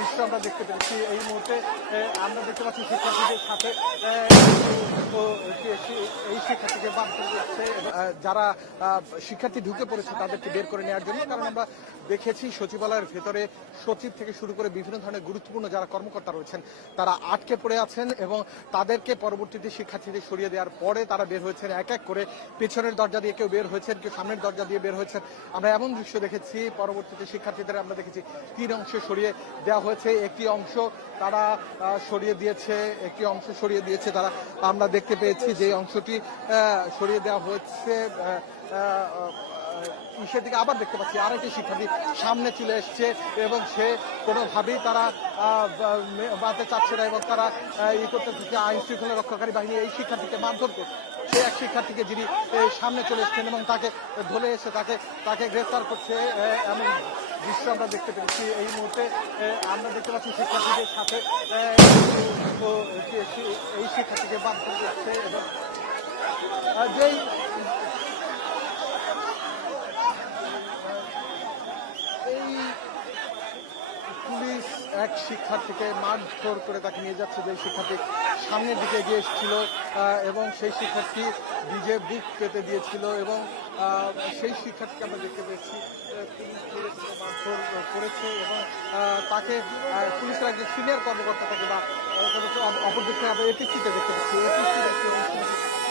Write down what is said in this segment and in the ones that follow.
দৃশ্য আমরা দেখতে পেয়েছি এই মুহূর্তে আমরা দেখতে পাচ্ছি শিক্ষার্থীদের সাথে এই শিক্ষার্থীকে বাদ যাচ্ছে যারা শিক্ষার্থী ঢুকে পড়েছে তাদেরকে বের করে নেওয়ার জন্য, কারণ আমরা দেখেছি সচিবালয়ের ভেতরে সচিব থেকে শুরু করে বিভিন্ন ধরনের গুরুত্বপূর্ণ যারা কর্মকর্তা রয়েছেন, তারা আটকে পড়ে আছেন এবং তাদেরকে পরবর্তীতে শিক্ষার্থীদের সরিয়ে দেওয়ার পরে তারা বের হয়েছেন এক এক করে। পেছনের দরজা দিয়ে কেউ বের হয়েছেন, কেউ সামনের দরজা দিয়ে বের হয়েছেন। আমরা এমন দৃশ্য দেখেছি, পরবর্তীতে শিক্ষার্থীদের আমরা দেখেছি, তিন অংশে সরিয়ে দেওয়া হয়েছে একটি অংশ তারা সরিয়ে দিয়েছে একটি অংশ সরিয়ে দিয়েছে তারা। আমরা দেখতে পেয়েছি যে অংশটি সরিয়ে দেওয়া হয়েছে আহ, আহ, ইসের দিকে আবার দেখতে পাচ্ছি আরেকটি শিক্ষার্থী সামনে চলে এসছে এবং সে কোনোভাবেই তারা বাঁধতে চাচ্ছে না এবং তারা ই করতে চাচ্ছে আইন শৃঙ্খলা রক্ষাকারী বাহিনী এই শিক্ষার্থীকে মারধর করছে। সে এক শিক্ষার্থীকে যিনি সামনে চলে এসছেন এবং তাকে ধরে এসে তাকে তাকে গ্রেফতার করছে এমন দৃশ্য আমরা দেখতে পেয়েছি। এই মুহূর্তে আমরা দেখতে পাচ্ছি শিক্ষার্থীদের সাথে এই শিক্ষার্থীকে বাদ করে যাচ্ছে এবং যেই, এই পুলিশ এক শিক্ষার্থীকে মারধর করে তাকে নিয়ে যাচ্ছে যে শিক্ষার্থী সামনের দিকে এগিয়ে এসেছিল এবং সেই শিক্ষার্থী নিজে বুক পেতে দিয়েছিল এবং সেই শিক্ষার্থীকে আমরা দেখতে পেয়েছি আহ, পুলিশ ধরেছিল, মারধর করেছে এবং তাকে পুলিশের একজন সিনিয়র কর্মকর্তা তাকে বা অপরদিকে আমরা এপিসিতে দেখতে পাচ্ছি। একটি অনুষ্ঠান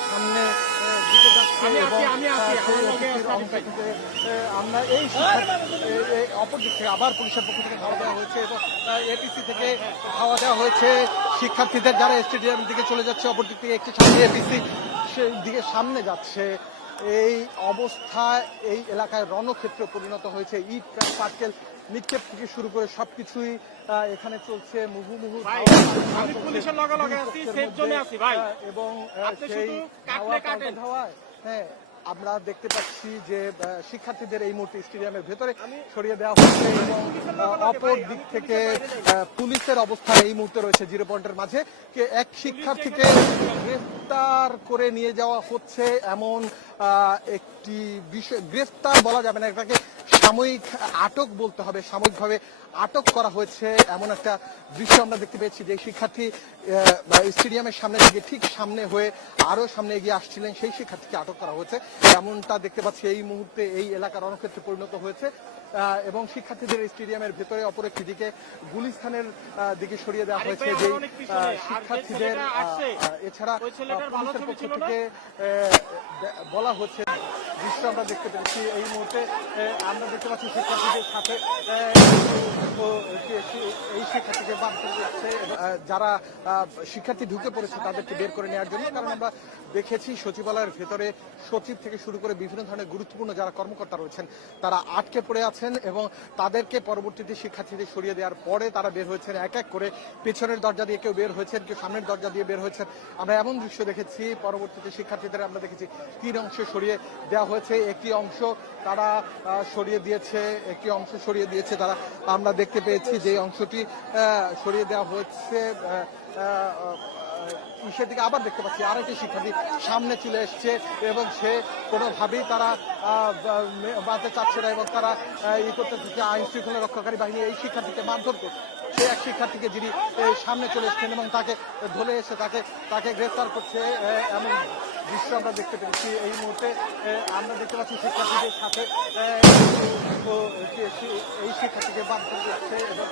সামনে দিকে যাচ্ছে এবং আমার। থেকে, এই শিক্ষার্থী অপর দিক থেকে আবার পুলিশের পক্ষ থেকে ধাওয়া দেওয়া হয়েছে এবং এপিসি থেকে ধাওয়া দেওয়া হয়েছে। শিক্ষার্থীদের যারা স্টেডিয়াম দিকে চলে যাচ্ছে অপর দিক থেকে একটি সামনে এপিসি সেই দিকে সামনে যাচ্ছে। এই অবস্থায় এই এলাকায় রণক্ষেত্রে পরিণত হয়েছে। ইট পাটকেল নিক্ষেপ থেকে শুরু করে সবকিছুই আহ, এখানে চলছে মুহুমুহু। আহ, এবং সেই হ্যাঁ আমরা দেখতে পাচ্ছি যে শিক্ষার্থীদের এই মুহূর্তে স্টেডিয়ামের ভেতরে সরিয়ে দেওয়া হচ্ছে এবং অপর দিক থেকে পুলিশের অবস্থান এই মুহূর্তে রয়েছে জিরো পয়েন্টের মাঝে। কে, এক শিক্ষার্থীকে গ্রেফতার করে নিয়ে যাওয়া হচ্ছে এমন একটি বিষয় গ্রেফতার বলা যাবে না, এটাকে সাময়িক আটক বলতে হবে সাময়িকভাবে আটক করা হয়েছে এমন একটা দৃশ্য আমরা দেখতে পেয়েছি যে শিক্ষার্থী স্টেডিয়ামের সামনে থেকে ঠিক সামনে হয়ে আরও সামনে এগিয়ে আসছিলেন সেই শিক্ষার্থীকে আটক করা হয়েছে। এমনটা দেখতে পাচ্ছি এই মুহূর্তে এই এলাকার রণক্ষেত্রে পরিণত হয়েছে। এবং শিক্ষার্থীদের স্টেডিয়ামের ভেতরে অপর একটি দিকে গুলিস্থানের দিকে সরিয়ে দেওয়া হয়েছে যে শিক্ষার্থীদের এছাড়া পুলিশের পক্ষ থেকে বলা হচ্ছে দৃশ্য আমরা দেখতে পেয়েছি এই মুহূর্তে। আমরা দেখতে পাচ্ছি শিক্ষার্থীদের সাথে এই শিক্ষার্থীকে বাদ যাচ্ছে যারা শিক্ষার্থী ঢুকে পড়েছে তাদেরকে বের করে নেওয়ার জন্য, কারণ আমরা দেখেছি সচিবালয়ের ভেতরে সচিব থেকে শুরু করে বিভিন্ন ধরনের গুরুত্বপূর্ণ যারা কর্মকর্তা রয়েছেন, তারা আটকে পড়ে আছেন এবং তাদেরকে পরবর্তীতে শিক্ষার্থীদের সরিয়ে দেওয়ার পরে তারা বের হয়েছেন এক এক করে। পেছনের দরজা দিয়ে কেউ বের হয়েছেন, কেউ সামনের দরজা দিয়ে বের হয়েছেন। আমরা এমন দৃশ্য দেখেছি, পরবর্তীতে শিক্ষার্থীদের আমরা দেখেছি, তিন অংশে সরিয়ে দেওয়া হয়েছে একটি অংশ তারা সরিয়ে দিয়েছে একটি অংশ সরিয়ে দিয়েছে তারা। আমরা দেখতে পেয়েছি যে অংশটি সরিয়ে দেওয়া হয়েছে আহ, আহ, ইসের দিকে আবার দেখতে পাচ্ছি আরেকটি শিক্ষার্থী সামনে চলে এসছে এবং সে কোনোভাবেই তারা বাঁধতে চাচ্ছে না এবং তারা ই করতে চাচ্ছে আইন শৃঙ্খলা রক্ষাকারী বাহিনী এই শিক্ষার্থীকে মারধর করছে। সে এক শিক্ষার্থীকে যিনি সামনে চলে এসছেন এবং তাকে ধরে এসে তাকে তাকে গ্রেফতার করছে এমন। দৃশ্য আমরা দেখতে পেয়েছি এই মুহূর্তে। আমরা দেখতে পাচ্ছি শিক্ষার্থীদের সাথে এই শিক্ষার্থীকে বাদ যাচ্ছে এবং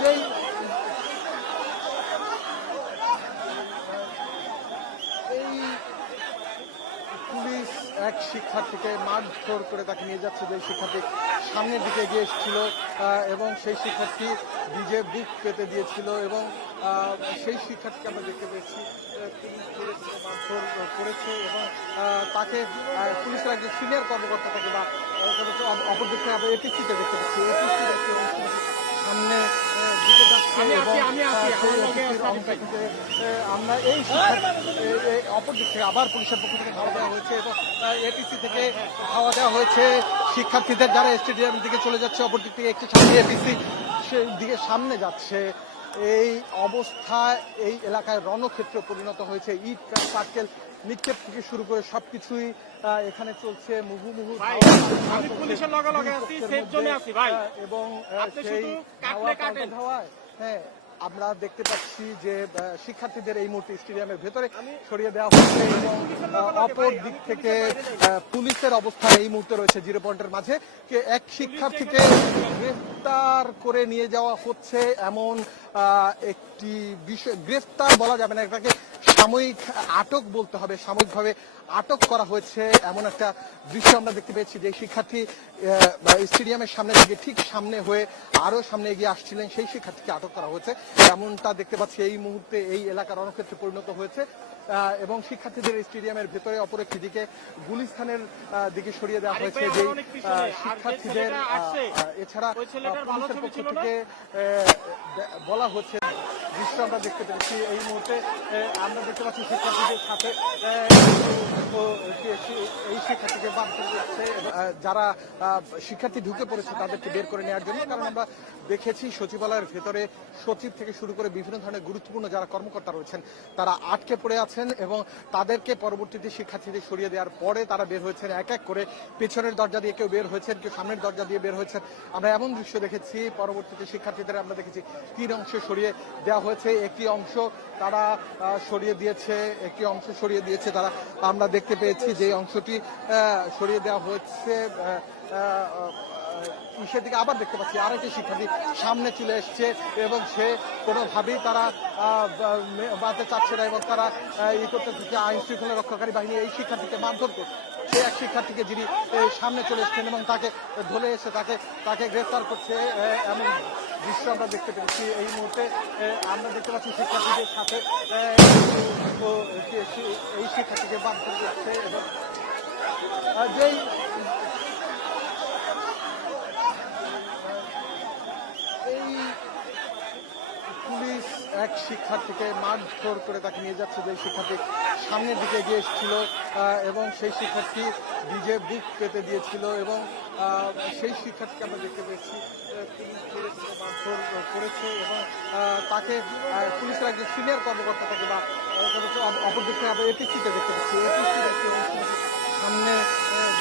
যেই, এই পুলিশ এক শিক্ষার্থীকে মারধর করে তাকে নিয়ে যাচ্ছে যে শিক্ষার্থী সামনের দিকে এগিয়ে এসেছিল এবং সেই শিক্ষার্থী নিজে বুক পেতে দিয়েছিল এবং সেই শিক্ষার্থীকে আমরা দেখতে পেয়েছি আহ, পুলিশ ধরেছিল, মারধর করেছে এবং তাকে পুলিশের একজন সিনিয়র কর্মকর্তা তাকে বা আহ, অপর দিক থেকে আমরা এপিসিতে দেখতে পাচ্ছি। সামনে দিকে যাচ্ছে এবং আমার। থেকে, এই অপর দিক থেকে আবার পুলিশের পক্ষ থেকে খাওয়া দেওয়া হয়েছে এবং এপিসি থেকে খাওয়া দেওয়া হয়েছে। শিক্ষার্থীদের যারা স্টেডিয়াম দিকে চলে যাচ্ছে অপর দিক থেকে একটি সামনে এপিসি সেই দিকে সামনে যাচ্ছে। এই অবস্থা এই এলাকায় রণক্ষেত্রে পরিণত হয়েছে। ইট পাটকেল নিক্ষেপ থেকে শুরু করে সবকিছুই আহ, এখানে চলছে মুহুমুহু ধাওয়া আমি পুলিশের লগে আছি, আছি, ভাই। এবং সেই কাটলে কাটেন। হ্যাঁ আমরা দেখতে পাচ্ছি যে শিক্ষার্থীদের এই মুহূর্তে স্টেডিয়ামের ভেতরে সরিয়ে দেওয়া হচ্ছে এবং অপর দিক থেকে পুলিশের অবস্থান এই মুহূর্তে রয়েছে জিরো পয়েন্টের মাঝে এক শিক্ষার্থীকে গ্রেফতার করে নিয়ে যাওয়া হচ্ছে এমন আহ, একটি বিষয় গ্রেফতার বলা যাবে না এটাকে সাময়িক আটক বলতে হবে সাময়িকভাবে আটক করা হয়েছে এমন একটা দৃশ্য আমরা দেখতে পেয়েছি যে শিক্ষার্থী স্টেডিয়ামের সামনে থেকে ঠিক সামনে হয়ে আরও সামনে এগিয়ে আসছিলেন সেই শিক্ষার্থীকে আটক করা হয়েছে। এমনটা দেখতে পাচ্ছি এই মুহূর্তে এই এলাকার রণক্ষেত্রে পরিণত হয়েছে এবং শিক্ষার্থীদের স্টেডিয়ামের ভেতরে অপর একটি দিকে গুলিস্থানের দিকে সরিয়ে দেওয়া হয়েছে যে শিক্ষার্থীদের এছাড়া পুলিশের পক্ষ থেকে বলা হচ্ছে দৃশ্য আমরা দেখতে পেরেছি এই মুহূর্তে। আমরা দেখতে পাচ্ছি শিক্ষার্থীদের সাথে এই শিক্ষার্থীকে বাদ যাচ্ছে যারা শিক্ষার্থী ঢুকে পড়েছে তাদেরকে বের করে নেওয়ার জন্য, কারণ আমরা দেখেছি সচিবালয়ের ভেতরে সচিব থেকে শুরু করে বিভিন্ন ধরনের গুরুত্বপূর্ণ যারা কর্মকর্তা রয়েছেন, তারা আটকে পড়ে আছেন এবং তাদেরকে পরবর্তীতে শিক্ষার্থীদের সরিয়ে দেওয়ার পরে তারা বের হয়েছেন এক এক করে। পেছনের দরজা দিয়ে কেউ বের হয়েছেন, কেউ সামনের দরজা দিয়ে বের হয়েছেন। আমরা এমন দৃশ্য দেখেছি, পরবর্তীতে শিক্ষার্থীদের আমরা দেখেছি, তিন অংশে সরিয়ে দেওয়া হয়েছে একটি অংশ তারা সরিয়ে দিয়েছে একটি অংশ সরিয়ে দিয়েছে তারা। আমরা দেখতে পেয়েছি যে অংশটি সরিয়ে দেওয়া হয়েছে আহ, আহ, ইসের দিকে আবার দেখতে পাচ্ছি আরেকটি শিক্ষার্থী সামনে চলে এসছে এবং সে কোনোভাবেই তারা বাঁধতে চাচ্ছে না এবং তারা ই করতে আইন শৃঙ্খলা রক্ষাকারী বাহিনী এই শিক্ষার্থীকে মারধর করছে। সে এক শিক্ষার্থীকে যিনি সামনে চলে এসছেন এবং তাকে ধরে এসে তাকে তাকে গ্রেফতার করছে এমন দৃশ্য আমরা দেখতে পেরেছি এই মুহূর্তে আমরা দেখতে পাচ্ছি শিক্ষার্থীদের সাথে এই শিক্ষার্থীকে বাদ করে যাচ্ছে এবং যেই, এই পুলিশ এক শিক্ষার্থীকে মারধর করে তাকে নিয়ে যাচ্ছে যে শিক্ষার্থী সামনের দিকে এগিয়ে এসেছিল এবং সেই শিক্ষার্থী নিজে বুক পেতে দিয়েছিল এবং সেই শিক্ষার্থীকে আমরা দেখতে পেয়েছি আহ, পুলিশ ধরে তাকে মারধর করেছে এবং তাকে পুলিশের একজন সিনিয়র কর্মকর্তা থেকে বা অপরদিকে আমরা এপিসিতে দেখতে পাচ্ছি। এপিসি সামনে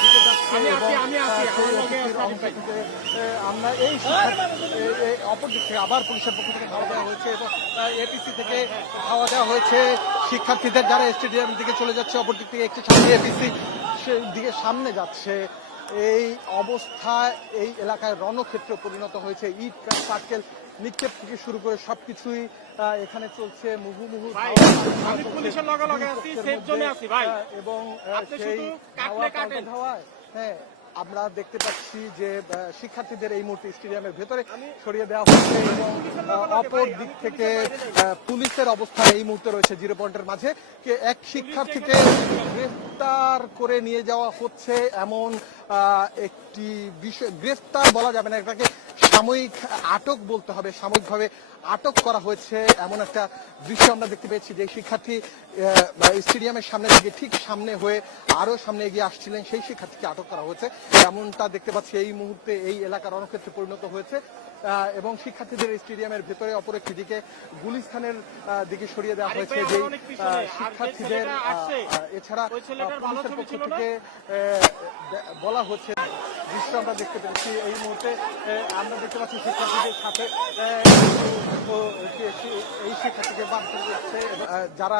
দিকে যাচ্ছে এবং আমি আছি, আহ, সেই আমার এই আবার পুলিশের পক্ষ থেকে ধাওয়া দেওয়া হয়েছে এবং এপিসি থেকে ধাওয়া দেওয়া হয়েছে। শিক্ষার্থীদের যারা স্টেডিয়াম দিকে চলে যাচ্ছে অপর দিক থেকে একটি সামনে এপিসি সেই দিকে সামনে যাচ্ছে। এই অবস্থায় এই এলাকায় রণক্ষেত্র পরিণত হয়েছে। ইট সার্কেল নিক্ষেপ থেকে শুরু করে সবকিছুই এখানে চলছে মুহুমুহু আমি পুলিশের লগে লগে আছি, পক্ষের safe zone এ মধ্যে, আছি, ভাই। এবং সেই কাটলে কাটেন। হ্যাঁ আমরা দেখতে পাচ্ছি যে শিক্ষার্থীদের এই মুহূর্তে স্টেডিয়ামের ভেতরে সরিয়ে দেওয়া হচ্ছে এবং অপর দিক থেকে পুলিশের অবস্থান এই মুহূর্তে রয়েছে জিরো পয়েন্টের মাঝে এক শিক্ষার্থীকে গ্রেফতার করে নিয়ে যাওয়া হচ্ছে এমন আহ, একটি বিষয় গ্রেফতার বলা যাবে না এটাকে সাময়িক আটক বলতে হবে সাময়িকভাবে আটক করা হয়েছে এমন একটা দৃশ্য আমরা দেখতে পেয়েছি যে শিক্ষার্থী স্টেডিয়ামের সামনে থেকে ঠিক সামনে হয়ে আরও সামনে এগিয়ে আসছিলেন সেই শিক্ষার্থীকে আটক করা হয়েছে। এমনটা দেখতে পাচ্ছি এই মুহূর্তে এই এলাকার রণক্ষেত্রে পরিণত হয়েছে। এবং শিক্ষার্থীদের স্টেডিয়ামের ভেতরে অপর একটি দিকে গুলিস্থানের দিকে সরিয়ে দেওয়া হয়েছে যে শিক্ষার্থীদের এছাড়া পুলিশের পক্ষ থেকে বলা হচ্ছে দৃশ্য আমরা দেখতে পাচ্ছি এই মুহূর্তে আমরা দেখতে পাচ্ছি শিক্ষার্থীদের সাথে এই শিক্ষার্থীকে বাদ যাচ্ছে যারা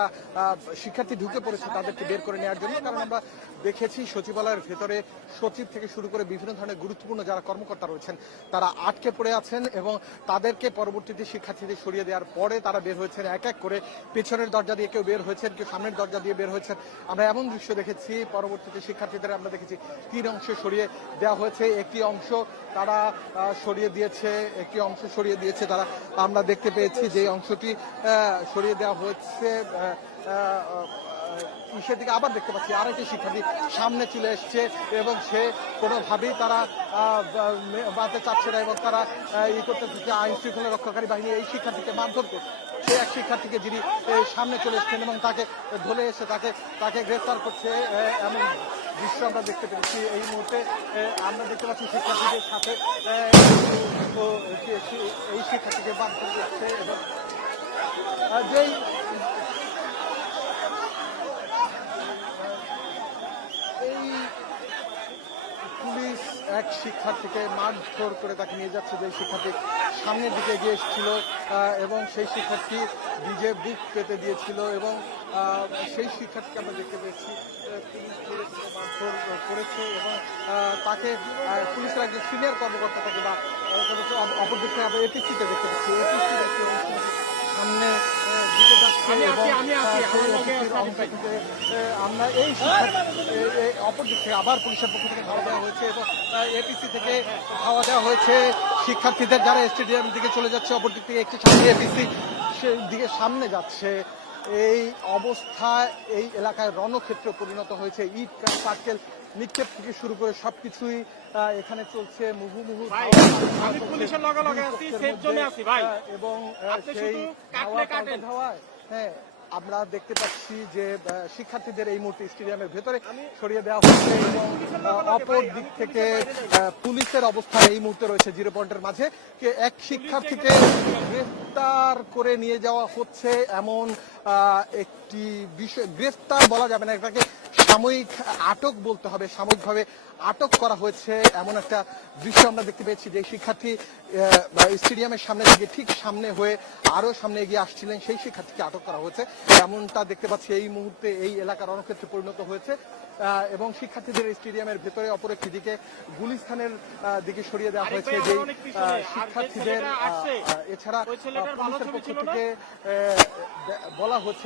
শিক্ষার্থী ঢুকে পড়েছে তাদেরকে বের করে নেওয়ার জন্য। কারণ আমরা দেখেছি সচিবালয়ের ভেতরে সচিব থেকে শুরু করে বিভিন্ন ধরনের গুরুত্বপূর্ণ যারা কর্মকর্তা রয়েছেন, তারা আটকে পড়ে আছেন এবং তাদেরকে পরবর্তীতে শিক্ষার্থীদের সরিয়ে দেওয়ার পরে তারা বের হয়েছেন এক এক করে। পেছনের দরজা দিয়ে কেউ বের হয়েছেন, কেউ সামনের দরজা দিয়ে বের হয়েছেন। আমরা এমন দৃশ্য দেখেছি, পরবর্তীতে শিক্ষার্থীদের আমরা দেখেছি তিন অংশে সরিয়ে দেওয়া হয়েছে। একটি অংশ তারা সরিয়ে দিয়েছে, একটি অংশ সরিয়ে দিয়েছে তারা। আমরা দেখতে পেয়েছি যে অংশটি সরিয়ে দেওয়া হয়েছে আহ, আহ, ইসের দিকে আবার দেখতে পাচ্ছি আরেকটি শিক্ষার্থী সামনে চলে এসছে এবং সে কোনোভাবেই তারা বাঁধতে চাচ্ছে না এবং তারা ই করতে চাচ্ছে আইন শৃঙ্খলা রক্ষাকারী বাহিনী এই শিক্ষার্থীকে মারধর করছে সে এক শিক্ষার্থীকে যিনি সামনে চলে এসছেন এবং তাকে ধরে এসে তাকে তাকে গ্রেফতার করছে এমন দৃশ্য আমরা দেখতে পেরেছি এই মুহূর্তে আমরা দেখতে পাচ্ছি শিক্ষার্থীদের সাথে এই শিক্ষার্থীকে বাদ করে যাচ্ছে এবং যেই এক শিক্ষার্থীকে মারধর করে তাকে নিয়ে যাচ্ছে যে শিক্ষার্থী সামনের দিকে এগিয়ে এসেছিল এবং সেই শিক্ষার্থী নিজে বুক পেতে দিয়েছিল এবং সেই শিক্ষার্থীকে আমরা দেখতে পেয়েছি মারধর করেছে এবং তাকে পুলিশের একজন সিনিয়র কর্মকর্তা তাকে বা অপরদিকে আমরা এপিসিতে দেখতে পাচ্ছি। এপিসি সামনে দিকে যাচ্ছে আমার এই শিক্ষার্থী এ- এ- অপর দিক থেকে আবার পুলিশের পক্ষ থেকে খাওয়া দেওয়া হয়েছে এবং এপিসি থেকে খাওয়া দেওয়া হয়েছে। শিক্ষার্থীদের যারা স্টেডিয়াম দিকে চলে যাচ্ছে অপর দিক থেকে একটি সামনে এপিসি দিকে সামনে যাচ্ছে। এই অবস্থা এই এলাকায় রণক্ষেত্রে পরিণত হয়েছে। ইট পার্কেল নিক্ষেপ থেকে শুরু করে সবকিছুই এখানে চলছে মুহুমুহু আমি পুলিশের লগে লগে আছি, মধ্যে, আছি, ভাই। এবং সেই কাটলে কাটেন। হ্যাঁ আমরা দেখতে পাচ্ছি যে শিক্ষার্থীদের এই মুহূর্তে স্টেডিয়ামের ভেতরে সরিয়ে দেওয়া হচ্ছে এবং অপর দিক থেকে পুলিশের অবস্থান এই মুহূর্তে রয়েছে জিরো পয়েন্টের মাঝে এক শিক্ষার্থীকে গ্রেফতার করে নিয়ে যাওয়া হচ্ছে এমন আহ, একটি বিষয় গ্রেফতার বলা যাবে না এটাকে সাময়িক আটক বলতে হবে সাময়িকভাবে আটক করা হয়েছে এমন একটা দৃশ্য আমরা দেখতে পেয়েছি যে শিক্ষার্থী স্টেডিয়ামের সামনে থেকে ঠিক সামনে হয়ে আরও সামনে এগিয়ে আসছিলেন সেই শিক্ষার্থীকে আটক করা হয়েছে। এমনটা দেখতে পাচ্ছি এই মুহূর্তে এই এলাকার রণক্ষেত্রে পরিণত হয়েছে। এবং শিক্ষার্থীদের স্টেডিয়ামের ভেতরে অপর একটি দিকে গুলিস্থানের দিকে সরিয়ে দেওয়া হয়েছে যে শিক্ষার্থীদের এছাড়া পুলিশের পক্ষ থেকে বলা হচ্ছে